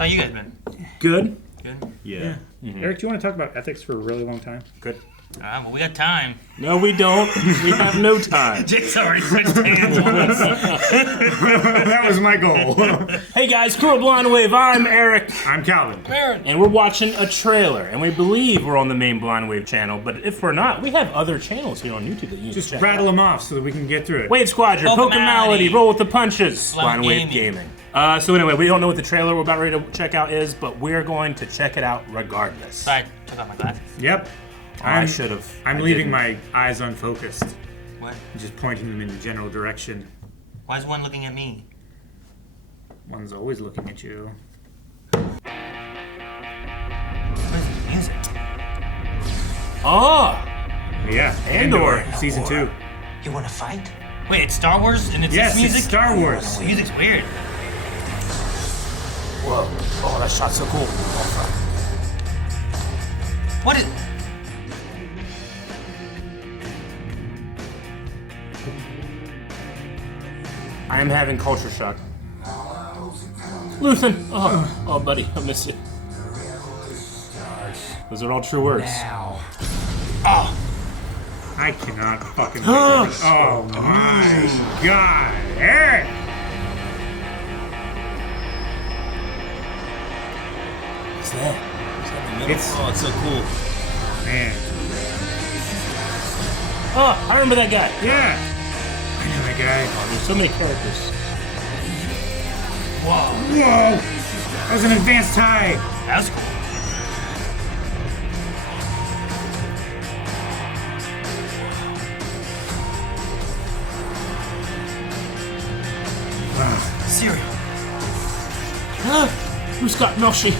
How you guys been? Good. Good? Yeah. Mm-hmm. Eric, do you want to talk about ethics for a really long time? Good. Well, we got time. No, we don't. We have no time. Jake's already switched hands on us. That was my goal. Hey guys, Crew of Blind Wave, I'm Eric. I'm Calvin. And we're watching a trailer, and we believe we're on the main Blind Wave channel, but if we're not, we have other channels here on YouTube that you can Just check rattle out. them off so that we can get through it. Wave Squadron, Pokemality, Pokemality, Roll with the Punches, Blind Blind Wave Gaming. Gaming. So anyway, we don't know what the trailer we're about ready to check out is, but we're going to check it out regardless. Sorry, I took off my glasses. Yep. I should have. I'm leaving my eyes unfocused. What? Just pointing them in a general direction. Why is one looking at me? One's always looking at you. What is this music? Oh! Yeah. Andor. Season 2. You want to fight? Wait, it's Star Wars and it's Yes, this music? it's Star Wars. The music's weird. Whoa. Oh, that shot's so cool. Oh, fuck. What is... I am having culture shock. Luthen! Oh, buddy, I miss you. Those are all true words. Now. Oh, I cannot fucking believe Oh my god. Eric! What's that? What's that in the middle? It's- Oh, it's so cool. Man. Oh, I remember that guy. Yeah. I know that guy. Oh, there's so many characters. whoa. Whoa! That was an advanced tie. That was cool. Cereal. Who's got Melshi?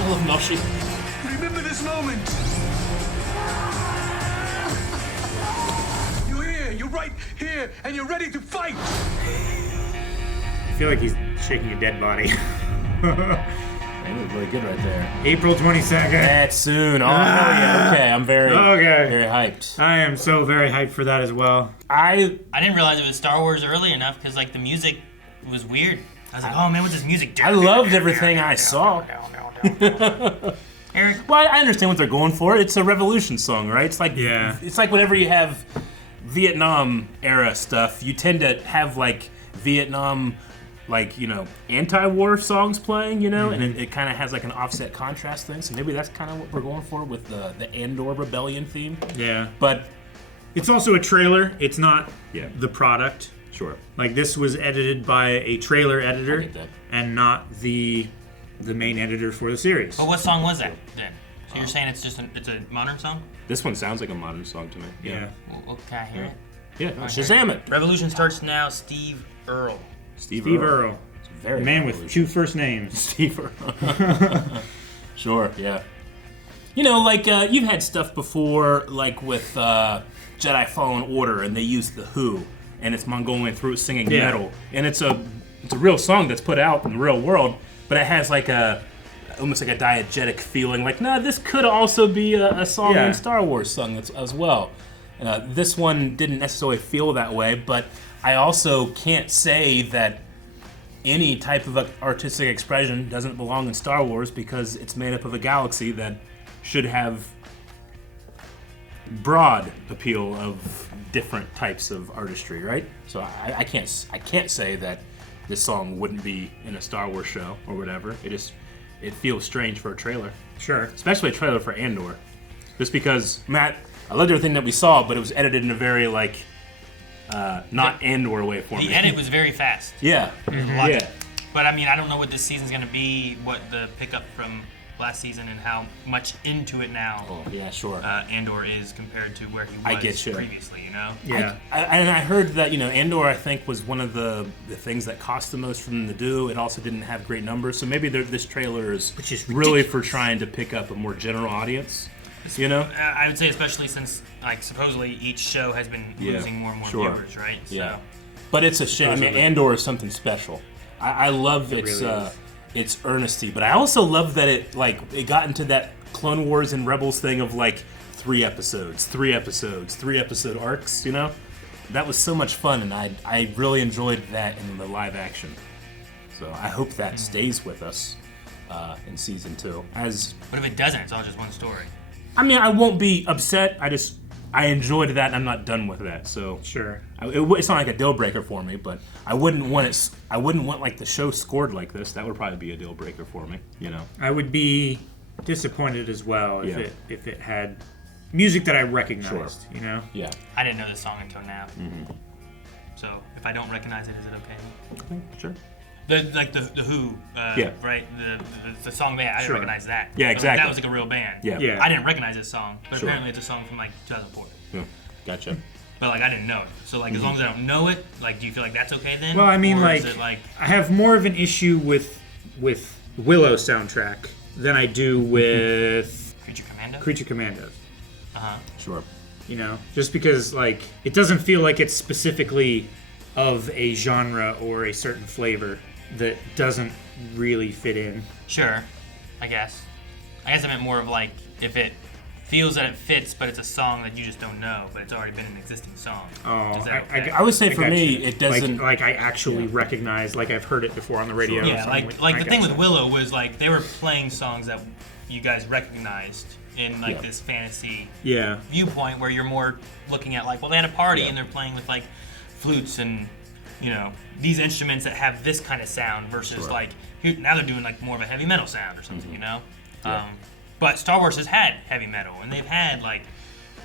I love Melshi. Remember this moment. You're here. You're right here, and you're ready to fight. I feel like he's shaking a dead body. That was really good right there. April 22nd. That's soon. Oh, hell yeah. Okay, I'm very hyped. I am so very hyped for that as well. I didn't realize it was Star Wars early enough because like the music was weird. I was like, oh man, what's this music? I loved everything I saw. Eric, Well, I understand what they're going for. It's a revolution song, right? It's like It's like whenever you have Vietnam era stuff, you tend to have like Vietnam, like, you know, anti-war songs playing, you know, and it kind of has like an offset contrast thing. So maybe that's kind of what we're going for with the Andor rebellion theme. Yeah. But It's also a trailer. It's not Yeah. the product. sure. Like, this was edited by a trailer editor I get that. and not the main editor for the series. but what song was that then? So you're saying it's just it's a modern song? This one sounds like a modern song to me. Yeah. Well, can I hear it? Yeah. Shazam it. Revolution starts now. Steve Earle. Steve Earle. It's very A man with revolution. 2 first names. Steve Earle. Sure, yeah. You know, like, you've had stuff before, like with Jedi Fallen Order, and they use The Who, and it's Mongolian throat singing Yeah. metal. And it's a real song that's put out in the real world, but it has like almost like a diegetic feeling. Like, no, this could also be a song Yeah. in Star Wars sung as well. This one didn't necessarily feel that way, but I also can't say that any type of artistic expression doesn't belong in Star Wars because it's made up of a galaxy that should have broad appeal of different types of artistry, right? So I can't say that this song wouldn't be in a Star Wars show or whatever. It feels strange for a trailer, Sure. especially a trailer for Andor, just because Matt, I loved everything that we saw, but it was edited in a very like not Andor way for me. The edit was very fast. Yeah, Lot- yeah. But I mean, I don't know what this season's gonna be. What the pickup from last season and how much into it now Oh, yeah, sure. Andor is compared to where he was I get you. previously. You know. Yeah. And I heard that, you know, Andor, I think, was one of the things that cost the most for them to do. It also didn't have great numbers, so maybe this trailer is Which is really for ridiculous. trying to pick up a more general audience. You know? I would say, especially since like supposedly each show has been Yeah, losing more and more sure. viewers, right? Yeah. But it's a shame. I mean, Andor is something special. I love its really is. its earnesty, but I also love that it got into that Clone Wars and Rebels thing of like 3 episode arcs, you know? That was so much fun, and I really enjoyed that in the live action. So I hope that stays with us in season 2. But if it doesn't, it's all just one story. I mean, I won't be upset. I enjoyed that, and I'm not done with that. So Sure. it's not like a deal breaker for me, but I wouldn't want like the show scored like this. That would probably be a deal breaker for me. You know. I would be disappointed as well if it had music that I recognized. Sure. You know. Yeah. I didn't know this song until now. So if I don't recognize it, is it okay? Okay, sure. The Who, right? The song I didn't recognize that. Yeah, But, like, exactly. that was like a real band. Yeah. Yeah. I didn't recognize this song, but Sure. apparently it's a song from like 2004. Yeah. Gotcha. But like I didn't know it, so like as long as I don't know it, like do you feel like that's okay then? Well, I mean, or like, is it like I have more of an issue with Willow soundtrack than I do with Creature Commando? Creature Commandos. Sure. You know, just because like it doesn't feel like it's specifically of a genre or a certain flavor that doesn't really fit in. Sure, I guess I meant more of like if it feels that it fits, but it's a song that you just don't know, but it's already been an existing song. Oh, Is that okay? I would say for got me, you. it doesn't. like I actually recognize, like I've heard it before on the radio. or Yeah, something. like I the thing gotcha. with Willow was like they were playing songs that you guys recognized in like Yeah. this fantasy Yeah. viewpoint where you're more looking at like, well, they had a party Yeah. and they're playing with like flutes and these instruments that have this kind of sound versus Sure. like now they're doing like more of a heavy metal sound or something, Yeah. But Star Wars has had heavy metal and they've had like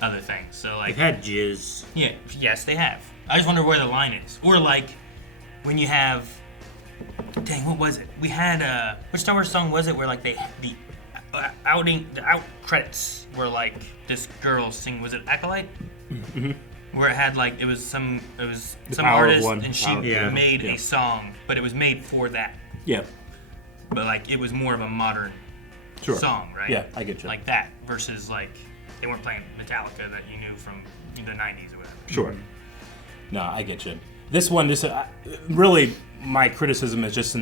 other things. So like They've had jizz. yeah, yes, they have. I just wonder where the line is. Or like when you have, dang, what was it? We had which Star Wars song was it where like the out credits were like this girl singing? Was it Acolyte? Where it had like it was some Power of artist One. and she Power- yeah. made Yeah. a song, but it was made for that. Yeah. But like it was more of a modern Sure. song, right? Yeah, I get you. Like that versus like they weren't playing Metallica that you knew from the 90s or whatever. Sure. No, I get you. This one, really, my criticism is just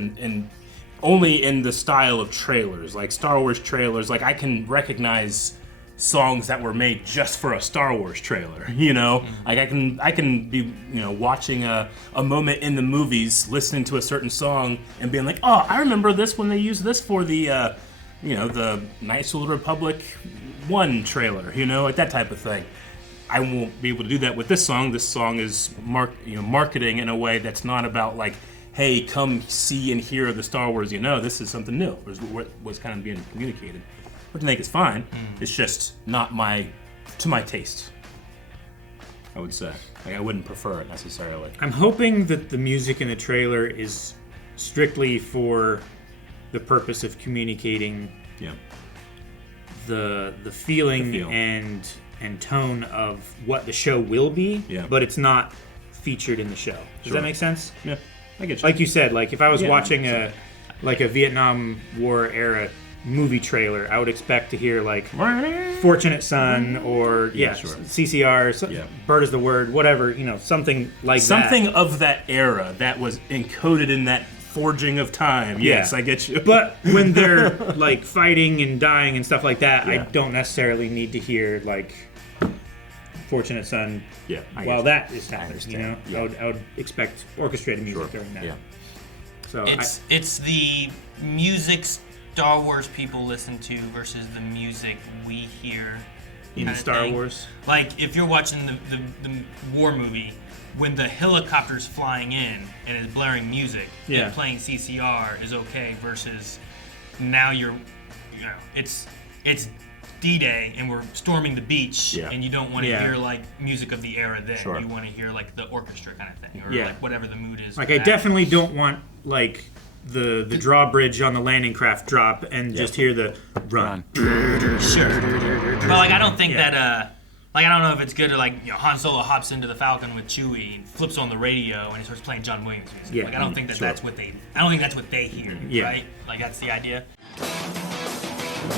only in the style of trailers, like Star Wars trailers. Like I can recognize songs that were made just for a Star Wars trailer. You know, like I can be watching a moment in the movies, listening to a certain song, and being like, oh, I remember this when they used this for the the Knights of the Republic 1 trailer. Like that type of thing. I won't be able to do that with this song. This song is marketing in a way that's not about like, hey, come see and hear the Star Wars. This is something new. Is what was kind of being communicated, which I think is fine. It's just not to my taste. I would say like I wouldn't prefer it necessarily. I'm hoping that the music in the trailer is strictly for the purpose of communicating Yeah. the feeling The feel. and tone of what the show will be, Yeah. but it's not featured in the show. Does Sure. that make sense? Yeah, I get you. Like you said, like if I was Yeah, watching a Vietnam War era movie trailer, I would expect to hear like Fortunate Son or sure. CCR, Yeah. Bird is the Word, whatever, something like Something that. of that era that was encoded in that forging of time. Yes, I get you. But when they're like fighting and dying and stuff like that, I Yeah. don't necessarily need to hear like Fortunate Son Yeah, I while get that is happening. understand. Yeah. I would expect orchestrated music Sure. during that. Yeah. So It's the music Star Wars people listen to versus the music we hear in kinda Star thing. Wars. Like if you're watching the war movie, when the helicopter's flying in and is blaring music, Yeah. and playing CCR is okay versus now it's D-Day and we're storming the beach Yeah. and you don't want to Yeah. hear like music of the era then. Sure. You want to hear like the orchestra kind of thing or Yeah. like whatever the mood is. Like for I that. definitely don't want like the drawbridge on the landing craft drop and just hear the run. Sure. But like I don't think that like I don't know if it's good to like Han Solo hops into the Falcon with Chewie and flips on the radio and he starts playing John Williams music. Yeah. Like I don't think Sure. that's what they hear. Yeah. Right? Like that's the idea.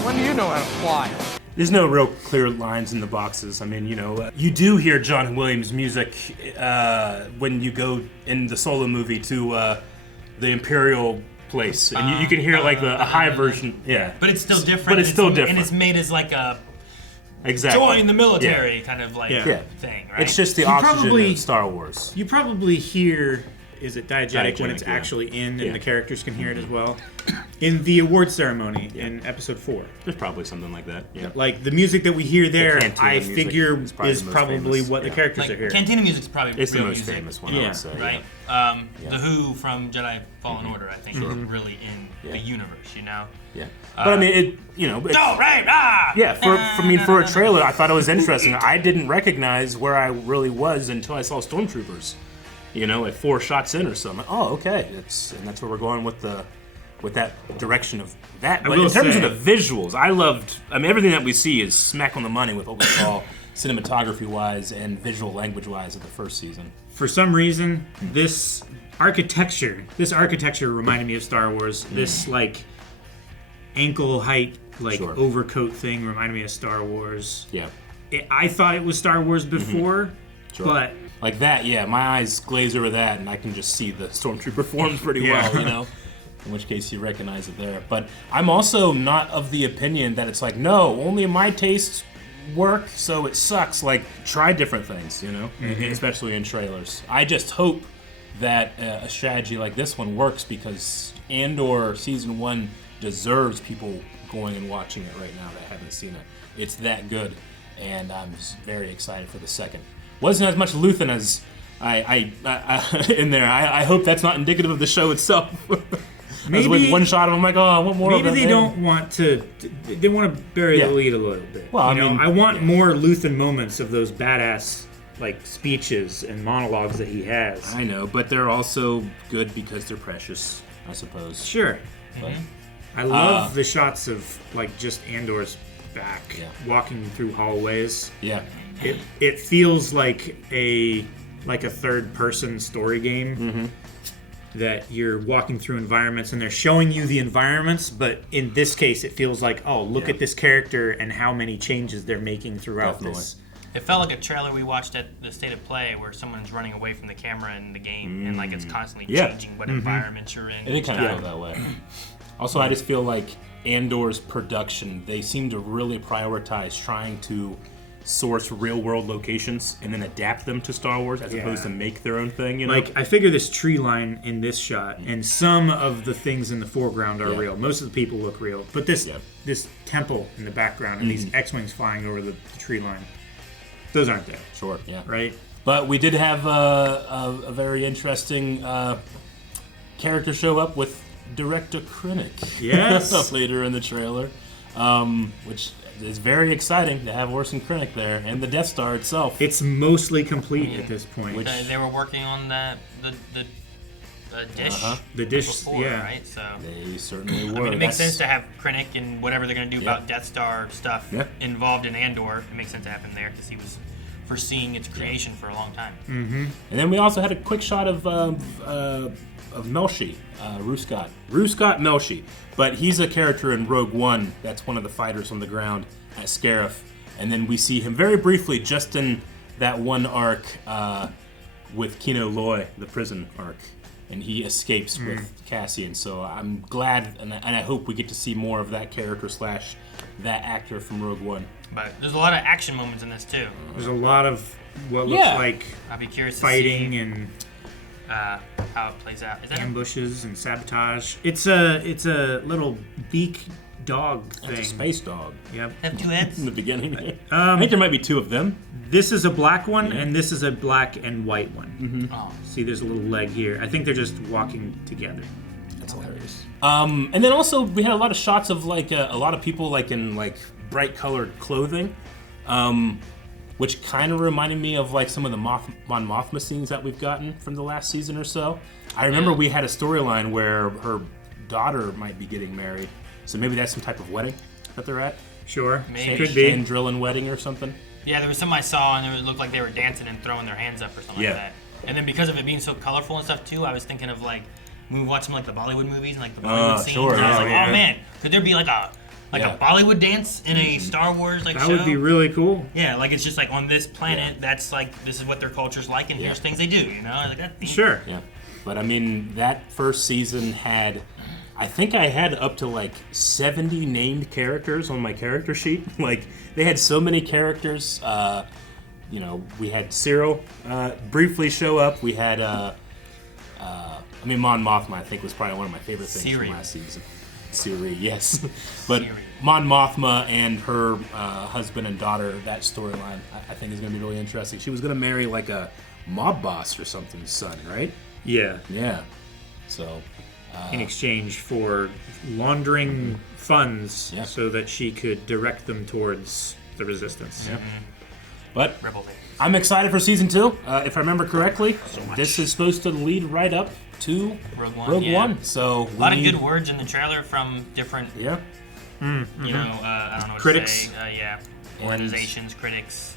When do you know how to fly? There's no real clear lines in the boxes. I mean, you do hear John Williams music when you go in the Solo movie to the Imperial place, and you can hear like a high version. Yeah, But it's still different. But it's still different. And it's made as like a exactly. join the military kind of like Yeah. Yeah. thing, right? It's just the You oxygen probably- of Star Wars. You probably hear is it diegetic when it's Diegetic, yeah. actually in, and Yeah. the characters can hear it as well. In the award ceremony in episode 4, There's probably something like that. Yeah. like the music that we hear there, Cantina I music figure is probably is the most probably famous, what the yeah. characters are Like, hearing. Cantina music's probably It's the real most music, famous one, I Yeah. would say. right? Yeah. The Who from Jedi Fallen Order, I think, is really in Yeah. the universe, you know? Yeah. But I mean, it. Oh, right! Ah! Yeah, for a trailer, I thought it was interesting. I didn't recognize where I really was until I saw stormtroopers. Like 4 shots in or something. Oh, okay. And that's where we're going with that direction of that. But in terms of the visuals, I mean, everything that we see is smack on the money with what we saw cinematography-wise and visual language-wise of the first season. For some reason, this architecture reminded me of Star Wars. This like ankle height, like Sure. overcoat thing reminded me of Star Wars. Yeah. I thought it was Star Wars before, Sure. but Like that, yeah. My eyes glaze over that, and I can just see the stormtrooper forms pretty Yeah. well, In which case you recognize it there. But I'm also not of the opinion that it's like, no, only my tastes work, so it sucks. Like, try different things, especially in trailers. I just hope that a strategy like this one works, because Andor Season 1 deserves people going and watching it right now that haven't seen it. It's that good, and I'm just very excited for the second. Wasn't as much Luthen as I in there. I hope that's not indicative of the show itself. Maybe with one shot of him, I'm like, oh, I want more of that. Maybe they don't want to. They want to bury the lead a little bit. Well, I want more Luthen moments of those badass like speeches and monologues that he has. I know, but they're also good because they're precious, I suppose. Sure. But, I love the shots of like just Andor's back walking through hallways. yeah. It feels like a third person story game that you're walking through environments and they're showing you the environments, but in this case it feels like, oh, look at this character and how many changes they're making throughout this. It felt like a trailer we watched at the State of Play where someone's running away from the camera in the game and like it's constantly changing what environment you're in. It did kind of feel that way. Also, I just feel like Andor's production, they seem to really prioritize trying to source real-world locations and then adapt them to Star Wars as opposed to make their own thing, Like, I figure this tree line in this shot and some of the things in the foreground are real. Most of the people look real. But this temple in the background and these X-Wings flying over the tree line, those aren't there. Sure, yeah. Right? But we did have a very interesting character show up with Director Krennic. Yes. Later in the trailer, which is very exciting to have Orson Krennic there, and the Death Star itself. It's mostly complete at this point. They were working on the dish The dish, before, right? So They certainly were. I mean, it makes sense to have Krennic and whatever they're going to do about Death Star stuff Yeah. involved in Andor. It makes sense to have him there because he was foreseeing its creation for a long time. And then we also had a quick shot of Melshi, Ruscott Melshi, but he's a character in Rogue One that's one of the fighters on the ground at Scarif, and then we see him very briefly just in that one arc with Kino Loy, the prison arc, and he escapes with Cassian. So I'm glad, and I hope we get to see more of that character / that actor from Rogue One. But there's a lot of action moments in this too. There's a lot of what looks like I'd be curious fighting to see and how it plays out. Is that ambushes and sabotage. It's a little beak dog thing. It's a space dog Yep. have two heads? in the beginning. I think there might be 2 of them. This is a black one, and this is a black and white one. Oh. See, there's a little leg here. I think they're just walking together. That's hilarious. And then also we had a lot of shots of like a lot of people like in like bright colored clothing, which kind of reminded me of like some of the Mon Mothma scenes that we've gotten from the last season or so. I remember we had a storyline where her daughter might be getting married, so maybe that's some type of wedding that they're at. Sure, Maybe. could be. Sandrillan wedding or something. Yeah, there was some I saw, and it looked like they were dancing and throwing their hands up or something like that. And then because of it being so colorful and stuff too, I was thinking of like when we watch some like the Bollywood movies and like the Bollywood scenes. sure, and I was yeah, like, yeah. oh man, could there be like a Bollywood dance in a Star Wars like That show? would be really cool. Yeah, like it's just like on this planet, that's like this is what their culture's like, and here's things they do. You know, like that. Sure. Yeah, but I mean that first season had, I think I had up to like 70 named characters on my character sheet. Like they had so many characters. We had Cyril briefly show up. We had Mon Mothma, I think, was probably one of my favorite things from last season. Siri, yes. But Siri. Mon Mothma and her husband and daughter, that storyline, I think is going to be really interesting. She was going to marry like a mob boss or something's son, right? Yeah. Yeah. So. In exchange for laundering funds Yeah. so that she could direct them towards the resistance. Yeah. But Rebel Days. I'm excited for season 2. If I remember correctly, this is supposed to lead right up to Rogue One. So A lot of good words in the trailer from different, Yeah. you know, I don't know what Critics. to say. Yeah. Organizations, critics.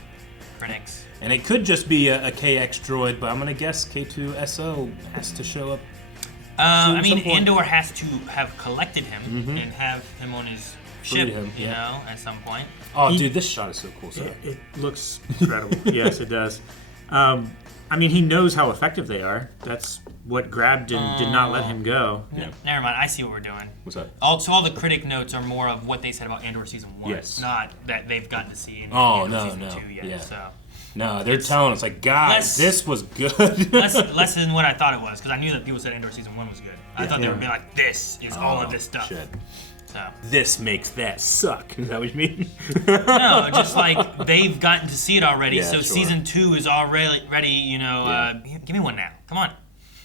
And it could just be a KX droid, but I'm going to guess K2SO has to show up. I mean, some point. Andor has to have collected him and have him on his ship, him, you yeah. know, at some point. Oh, dude, this shot is so cool. So. It looks incredible. Yes, it does. I mean, he knows how effective they are. That's what grabbed and did not let him go. Yeah. Never mind, I see what we're doing. What's that? So all the critic notes are more of what they said about Andor season 1, Yes. not that they've gotten to see in Oh, Andor no, season no. 2 yet. Yeah. So No, they're telling us, like, guys, less- this was good. less than what I thought it was, because I knew that people said Andor season 1 was good. I thought they were being like, this is all of this stuff. Shit. So This makes that suck. Is that what you mean? no, just like they've gotten to see it already. Yeah, so sure. season 2 is already. You know, give me one now. Come on.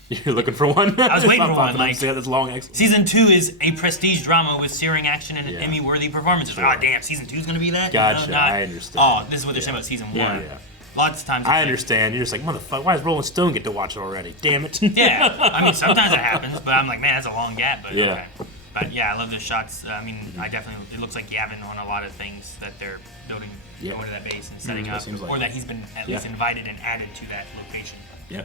You're looking for one? I was waiting for one, like- this long ex- Season 2 is a prestige drama with searing action and an Yeah. Emmy-worthy performances. Oh damn, season 2 is gonna be that? Gotcha, Not, I understand. Oh, this is what they're saying about season 1. Yeah. Yeah. Lots of times. I understand. You're just like, motherfucker, why does Rolling Stone get to watch it already? Damn it. Yeah, I mean sometimes it happens, but I'm like, man, that's a long gap. But Yeah. okay. But yeah, I love the shots. I mean, I definitely. It looks like Yavin on a lot of things that they're building, Yeah. going to that base and setting it up, seems like or it. that he's been at least invited and added to that location. Yeah.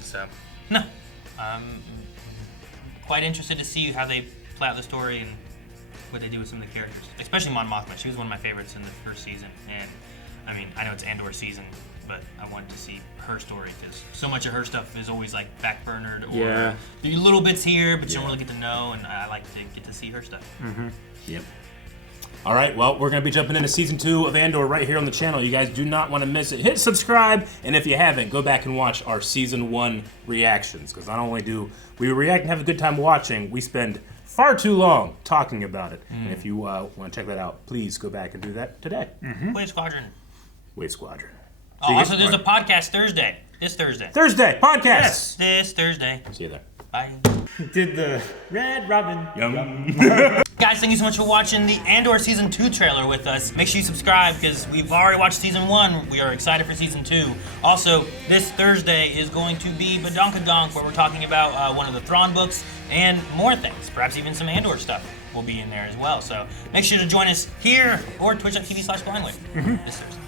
So, no, I'm quite interested to see how they play out the story and what they do with some of the characters, especially Mon Mothma. She was one of my favorites in the first season, and I mean, I know it's Andor season, but I wanted to see her story because so much of her stuff is always like backburnered or Yeah. there are little bits here, but you don't really get to know, and I like to get to see her stuff. Yep. All right, well, we're going to be jumping into Season 2 of Andor right here on the channel. You guys do not want to miss it. Hit subscribe, and if you haven't, go back and watch our Season 1 reactions, because not only do we react and have a good time watching, we spend far too long talking about it. And if you want to check that out, please go back and do that today. Play Squadron. Wait, Squadron. Oh, also, there's a podcast Thursday. This Thursday. Thursday, podcast! This Thursday. See you there. Bye. Did the Red Robin. Guys, thank you so much for watching the Andor Season 2 trailer with us. Make sure you subscribe because we've already watched Season 1. We are excited for Season 2. Also, this Thursday is going to be Badonkadonk, where we're talking about one of the Thrawn books and more things. Perhaps even some Andor stuff will be in there as well. So make sure to join us here or twitch.tv/blindwave this Thursday.